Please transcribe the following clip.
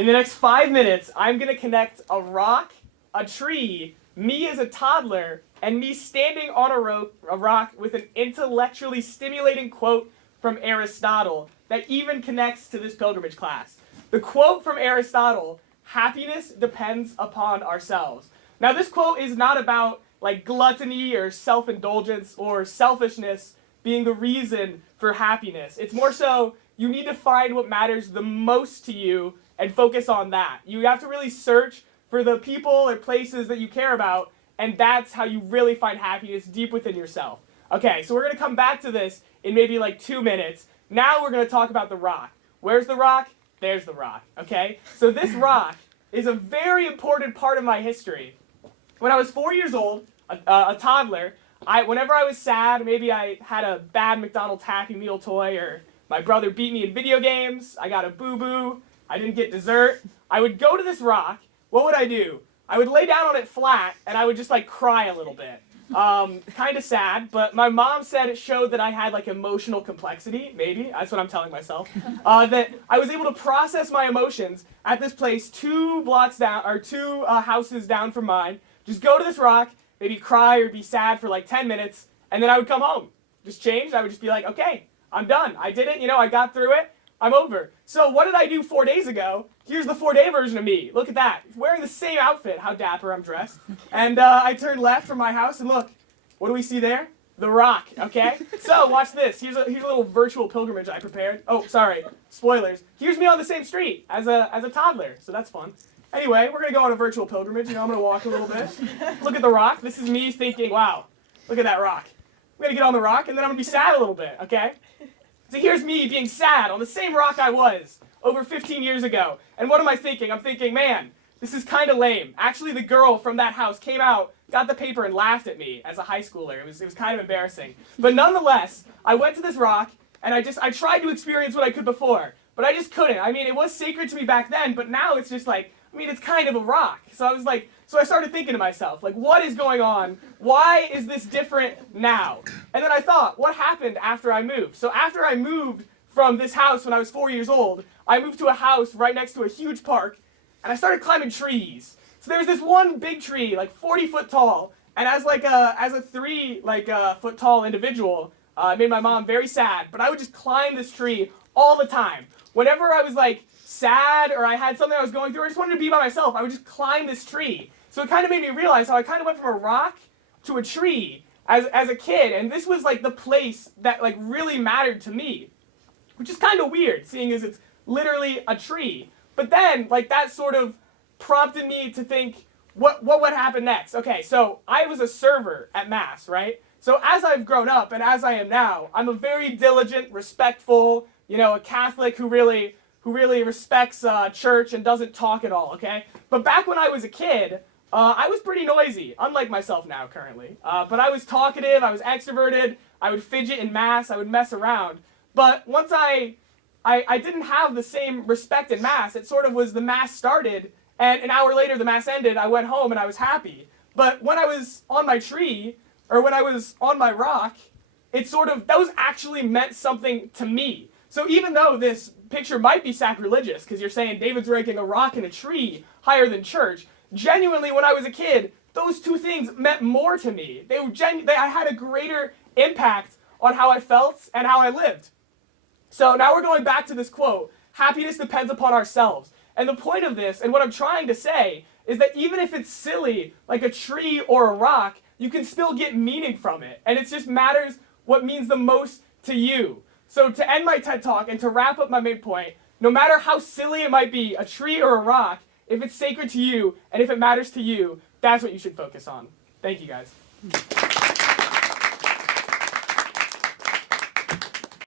In the next 5 minutes, I'm going to connect a rock, a tree, me as a toddler, and me standing on a rock with an intellectually stimulating quote from Aristotle that even connects to this pilgrimage class. The quote from Aristotle, "Happiness depends upon ourselves." Now, this quote is not about like gluttony or self-indulgence or selfishness being the reason for happiness. It's more so you need to find what matters the most to you and focus on that. You have to really search for the people or places that you care about, and that's how you really find happiness deep within yourself. Okay, so we're going to come back to this in maybe like 2 minutes. Now we're going to talk about the rock. Where's the rock? There's the rock, okay? So this rock is a very important part of my history. When I was 4 years old, a toddler, whenever I was sad, maybe I had a bad McDonald's Happy Meal toy, or my brother beat me in video games, I got a boo-boo, I didn't get dessert, I would go to this rock. What would I do? I would lay down on it flat, and I would just like cry a little bit. Kind of sad, but my mom said it showed that I had like emotional complexity, maybe, that's what I'm telling myself, that I was able to process my emotions at this place 2 blocks down, or 2 houses down from mine, just go to this rock, maybe cry or be sad for like 10 minutes, and then I would come home. Just change, I would just be like, okay, I'm done, I did it, I got through it, I'm over. So what did I do 4 days ago? Here's the 4-day version of me. Look at that. Wearing the same outfit. How dapper I'm dressed. And I turned left from my house, and look, what do we see there? The rock, okay? So watch this. Here's a little virtual pilgrimage I prepared. Oh, sorry. Spoilers. Here's me on the same street as a toddler, so that's fun. Anyway, we're going to go on a virtual pilgrimage. I'm going to walk a little bit. Look at the rock. This is me thinking, wow, look at that rock. I'm going to get on the rock, and then I'm going to be sad a little bit, okay? So here's me being sad on the same rock I was over 15 years ago. And what am I thinking? I'm thinking, man, this is kind of lame. Actually, the girl from that house came out, got the paper, and laughed at me as a high schooler. It was kind of embarrassing. But nonetheless, I went to this rock, and I tried to experience what I could before. But I just couldn't. I mean, it was sacred to me back then, but now it's just like, it's kind of a rock. So I started thinking to myself, like, what is going on? Why is this different now? And then I thought, what happened after I moved? So after I moved from this house when I was 4 years old, I moved to a house right next to a huge park, and I started climbing trees. So there was this one big tree, like 40 foot tall, and as a 3 foot tall individual, it made my mom very sad, but I would just climb this tree all the time. Whenever I was like sad or I had something I was going through, I just wanted to be by myself, I would just climb this tree. So it kind of made me realize how I kind of went from a rock to a tree as a kid, and this was like the place that like really mattered to me, which is kind of weird, seeing as it's literally a tree. But then like that sort of prompted me to think, what would happen next? Okay, so I was a server at Mass, right? So as I've grown up and as I am now, I'm a very diligent, respectful, a Catholic who really respects church and doesn't talk at all, okay? But back when I was a kid, I was pretty noisy, unlike myself now currently. But I was talkative, I was extroverted, I would fidget in Mass, I would mess around. But once I didn't have the same respect in Mass, it sort of was the Mass started, and an hour later the Mass ended, I went home and I was happy. But when I was on my tree, or when I was on my rock, those actually meant something to me. So even though this picture might be sacrilegious, because you're saying David's ranking a rock and a tree higher than church, genuinely when I was a kid, those 2 things meant more to me. I had a greater impact on how I felt and how I lived. So now we're going back to this quote, happiness depends upon ourselves. And the point of this, and what I'm trying to say, is that even if it's silly, like a tree or a rock, you can still get meaning from it. And it just matters what means the most to you. So to end my TED Talk and to wrap up my main point, no matter how silly it might be, a tree or a rock, if it's sacred to you and if it matters to you, that's what you should focus on. Thank you guys.